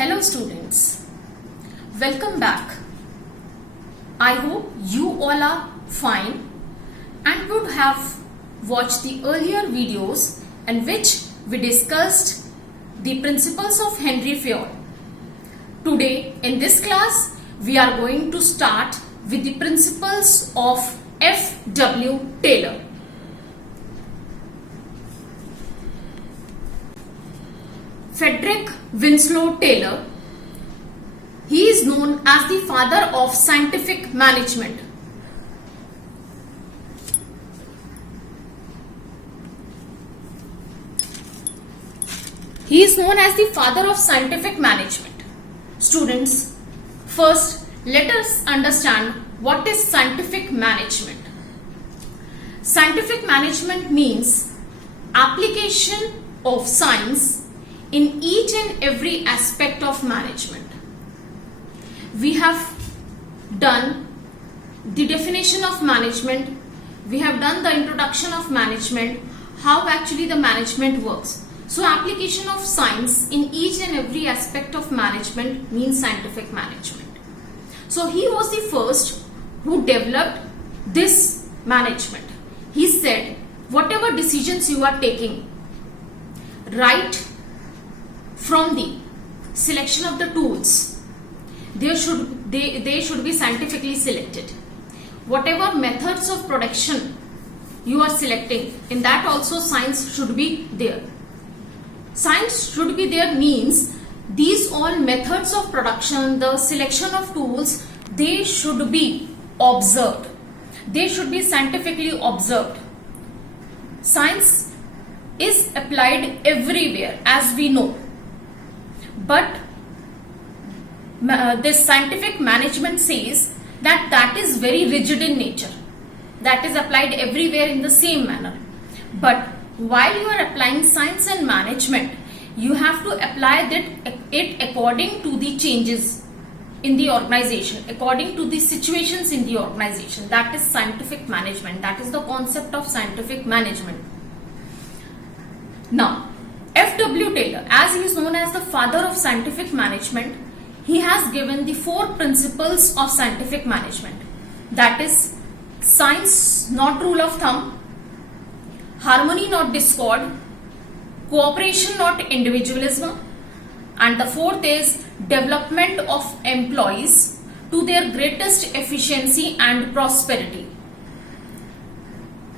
Hello students, welcome back. I hope you all are fine and would have watched the earlier videos in which we discussed the principles of Henry Fayol. Today in this class we are going to start with the principles of F.W. Taylor. Frederick Winslow Taylor, he is known as the father of scientific management. He is known as the father of scientific management. Students, first let us understand what is scientific management. Scientific management means application of science in each and every aspect of management. We have done the definition of management, we have done the introduction of management, how actually the management works. So application of science in each and every aspect of management means scientific management. So he was the first who developed this management. He said, whatever decisions you are taking, right from the selection of the tools, they should be scientifically selected. Whatever methods of production you are selecting, in that also science should be there. Science should be there means these all methods of production, the selection of tools, they should be observed. They should be scientifically observed. Science is applied everywhere, as we know. But this scientific management says that is very rigid in nature. That is applied everywhere in the same manner. But while you are applying science and management, you have to apply it according to the changes in the organization, according to the situations in the organization. That is scientific management. That is the concept of scientific management. Now, F.W. Taylor, as he is known as the father of scientific management, he has given the 4 principles of scientific management. That is, science not rule of thumb, harmony not discord, cooperation not individualism, and the 4th is development of employees to their greatest efficiency and prosperity.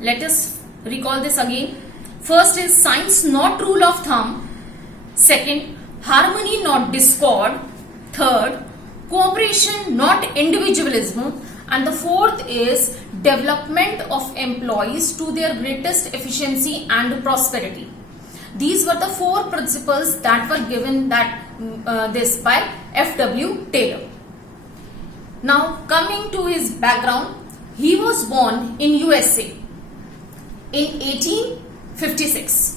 Let us recall this again. First is science not rule of thumb. Second, harmony not discord. Third, cooperation not individualism. And the 4th is development of employees to their greatest efficiency and prosperity. These were the 4 principles that were given this by F.W. Taylor. Now coming to his background, he was born in USA in 1856.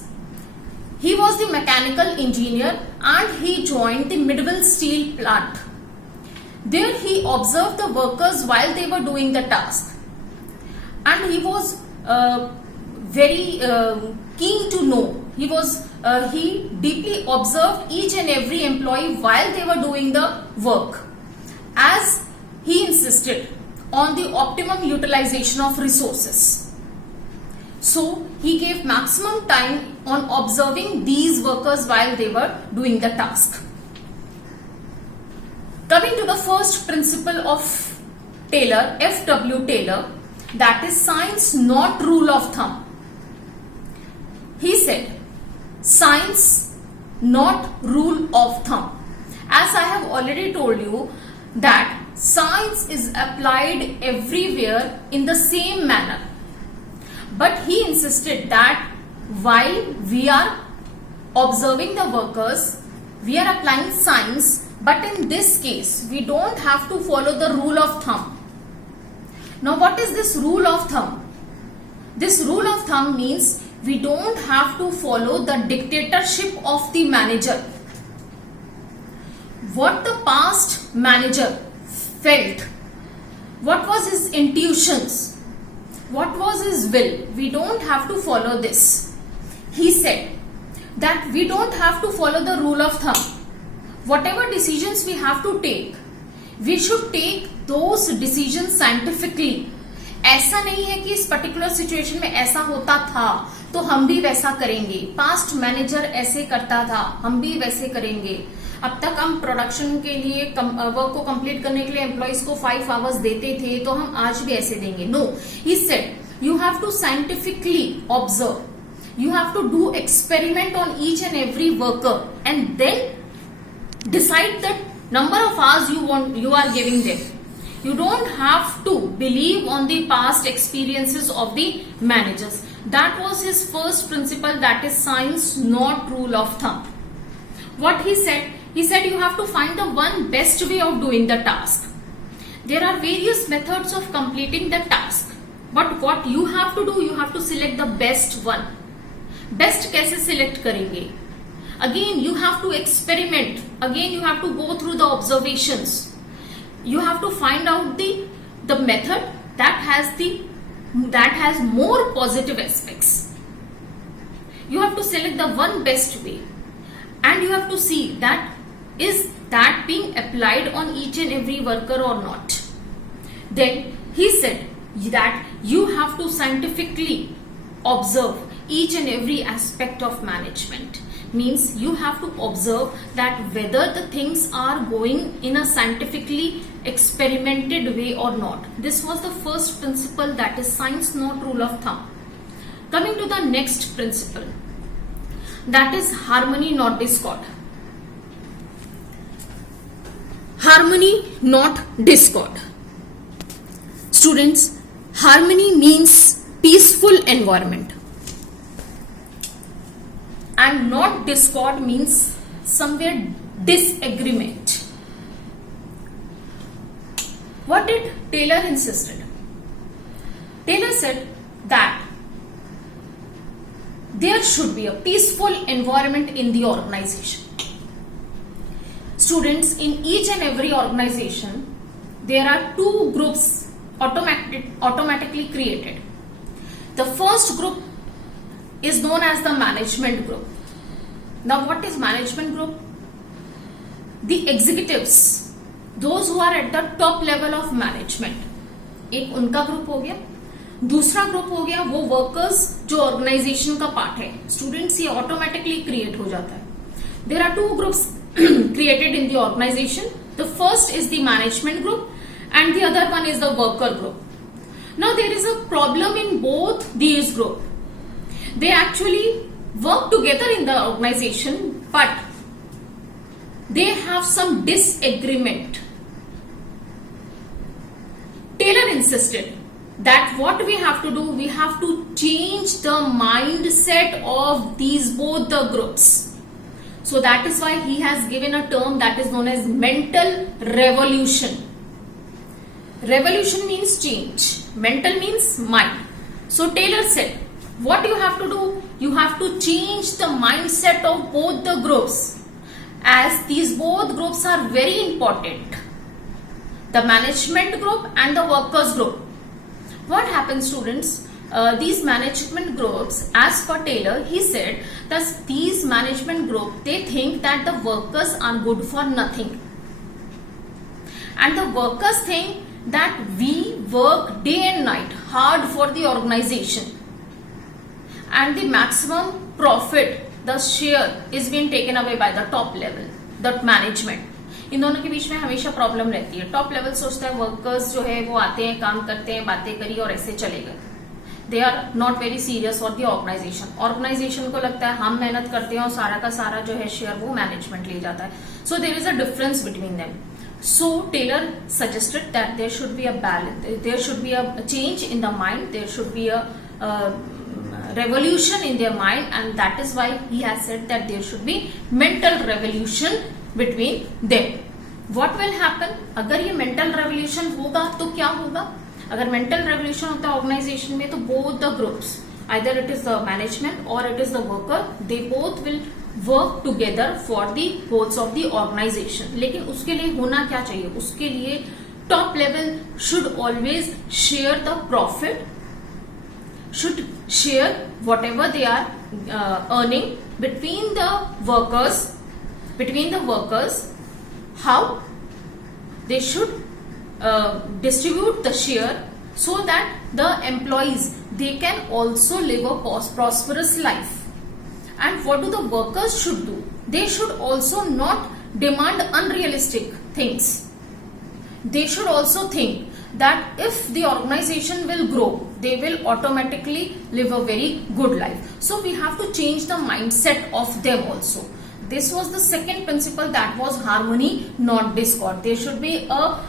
He was the mechanical engineer and he joined the Midwell Steel Plant. There he observed the workers while they were doing the task, and he was very keen to know. He deeply observed each and every employee while they were doing the work, as he insisted on the optimum utilization of resources. So he gave maximum time on observing these workers while they were doing the task. Coming to the first principle of Taylor, F.W. Taylor, that is science not rule of thumb. He said, science not rule of thumb. As I have already told you that science is applied everywhere in the same manner. But he insisted that while we are observing the workers, we are applying science, but in this case, we don't have to follow the rule of thumb. Now, what is this rule of thumb? This rule of thumb means we don't have to follow the dictatorship of the manager. What the past manager felt, what was his intuitions, what was his will, we don't have to follow this. He said that we don't have to follow the rule of thumb. whatever decisions we have to take, we should take those decisions scientifically. ऐसा नहीं है कि इस particular situation में ऐसा होता था तो हम भी वैसा करेंगे, पास्ट मैनेजर ऐसे करता था हम भी वैसे करेंगे, अब तक हम प्रोडक्शन के लिए वर्क को कंप्लीट करने के लिए एम्प्लॉइज को 5 आवर्स देते थे तो हम आज भी ऐसे देंगे. No, he said you have to scientifically observe, you have to do experiment on each and every worker and then decide the number of hours you are giving them. You don't have to believe on the past experiences of the managers. That was his first principle, that is science, not rule of thumb. What he said you have to find the one best way of doing the task. There are various methods of completing the task, but what you have to do, you have to select the best one. Best कैसे select करेंगे? Again you have to experiment, again you have to go through the observations, you have to find out the method that has more positive aspects. You have to select the one best way and you have to see that is that being applied on each and every worker or not. Then he said that you have to scientifically observe each and every aspect of management. Means you have to observe that whether the things are going in a scientifically experimented way or not. This was the first principle, that is science, not rule of thumb. Coming to the next principle, that is harmony, not discord. Harmony, not discord. Students, harmony means peaceful environment. And not discord means somewhere disagreement. What did Taylor insisted? Taylor said that there should be a peaceful environment in the organization. Students, in each and every organization, there are 2 groups automatically created. The first group is known as the management group. Now what is management group? The executives, those who are at the top level of management, एक उनका group हो गया. दूसरा group हो गया वो workers जो organisation का पार्ट है. स्टूडेंट्स, ये ऑटोमेटिकली क्रिएट हो जाता है. There are 2 groups created in the organization. The first is the management group and the other one is the worker group. Now there is a problem in both these groups. They actually work together in the organization, but they have some disagreement. Taylor insisted that what we have to do, we have to change the mindset of these both the groups. So that is why he has given a term that is known as mental revolution. Revolution means change, mental means mind. So Taylor said, what you have to do, you have to change the mindset of both the groups, as these both groups are very important, the management group and the workers group. What happens, students? These management groups, as per Taylor, he said that these management group, they think that the workers are good for nothing, and the workers think that we work day and night hard for the organization, and the maximum profit, the share is being taken away by the top level, the management. इन दोनों के बीच में हमेशा problem रहती है. Top level सोचता है workers जो है वो आते हैं, काम करते हैं, बातें करी और ऐसे चले गए. They are not very serious for the organization. Organization को लगता है हम मेहनत करते हैं और सारा का सारा जो है शेयर वो मैनेजमेंट ले जाता है. So there is a difference between them. So Taylor suggested that there should be a balance, there should be a change in the mind, there should be a revolution in their mind, and that is why he has said that there should be mental revolution between them. What will happen? अगर ये mental revolution होगा तो क्या होगा? अगर mental revolution होता है organization में तो both the groups, either it is the management or it is the worker, they both will work together for the goals of the organization. लेकिन उसके लिए होना क्या चाहिए? उसके लिए top level should always share the profit, should share whatever they are earning between the workers How? They should distribute the share so that the employees, they can also live a prosperous life. And what do the workers should do? They should also not demand unrealistic things. They should also think that if the organization will grow, they will automatically live a very good life. So we have to change the mindset of them also. This was the second principle, that was harmony, not discord. There should be a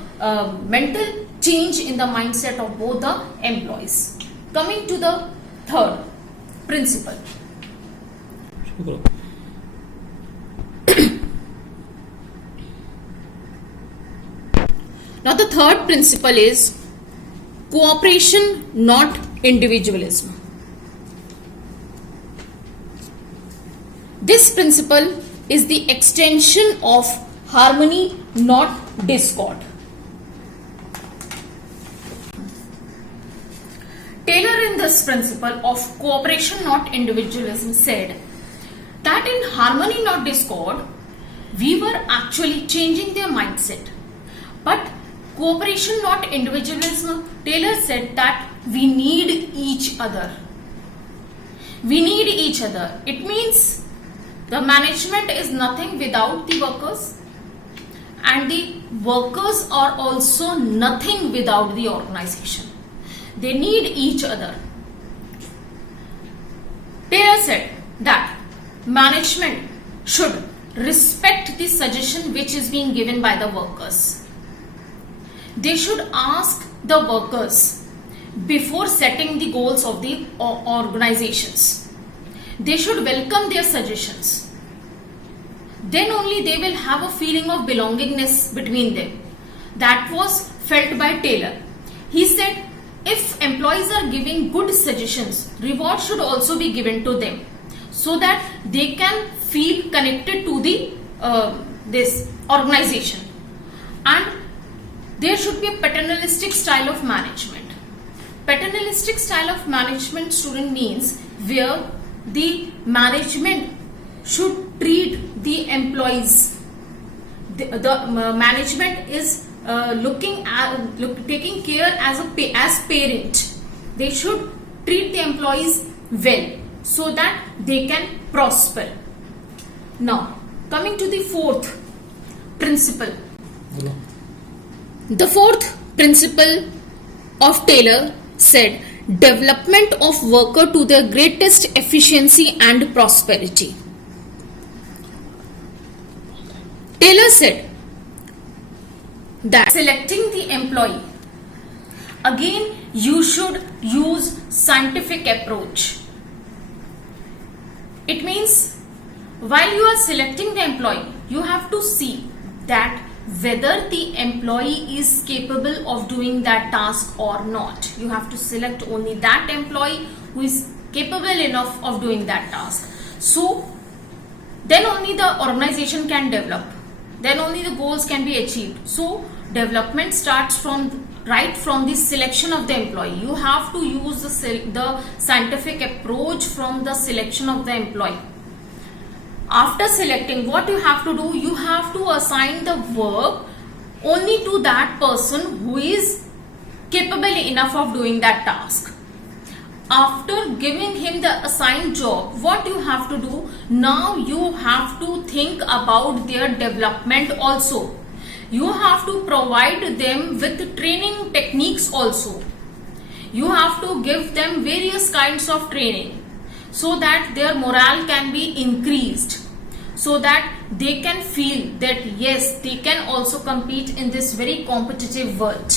mental change in the mindset of both the employees. Coming to the third principle. Now the third principle is cooperation, not individualism. This principle is the extension of harmony, not discord. Taylor, in this principle of cooperation, not individualism, said that in harmony, not discord, we were actually changing their mindset. But cooperation, not individualism, Taylor said that we need each other. We need each other. It means the management is nothing without the workers, and the workers are also nothing without the organization. They need each other. Taylor said that management should respect the suggestion which is being given by the workers. They should ask the workers before setting the goals of the organizations. They should welcome their suggestions. Then only they will have a feeling of belongingness between them. That was felt by Taylor. He said, if employees are giving good suggestions, reward should also be given to them, so that they can feel connected to the this organization. And there should be a paternalistic style of management. Paternalistic style of management, student, means where the management should treat the employees. The management is taking care as parent. They should treat the employees well so that they can prosper. Now, coming to the fourth principle. The fourth principle of Taylor said, development of worker to their greatest efficiency and prosperity. Taylor said that selecting the employee, again you should use scientific approach. It means while you are selecting the employee, you have to see that whether the employee is capable of doing that task or not. You have to select only that employee who is capable enough of doing that task. So then only the organization can develop. Then only the goals can be achieved. So development starts from right from the selection of the employee. You have to use the scientific approach from the selection of the employee. After selecting, what you have to do, you have to assign the work only to that person who is capable enough of doing that task. After giving him the assigned job, what you have to do, now you have to think about their development also. You have to provide them with training techniques also. You have to give them various kinds of training so that their morale can be increased, so that they can feel that yes, they can also compete in this very competitive world.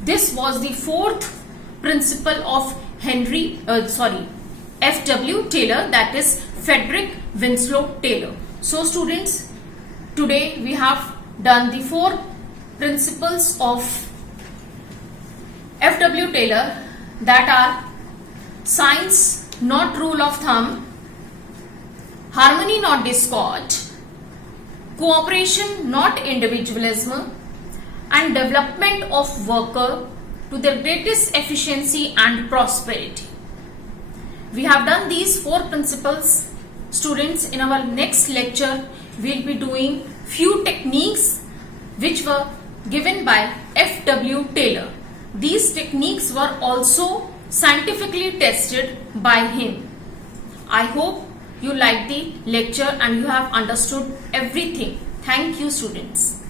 This was the fourth principle of F.W. Taylor, that is Frederick Winslow Taylor. So students, today we have done the four principles of F.W. Taylor, that are science, not rule of thumb, harmony, not discord, cooperation, not individualism, and development of worker to their greatest efficiency and prosperity. We have done these four principles. Students, in our next lecture, we will be doing few techniques which were given by F.W. Taylor. These techniques were also scientifically tested by him. I hope you liked the lecture and you have understood everything. Thank you, students.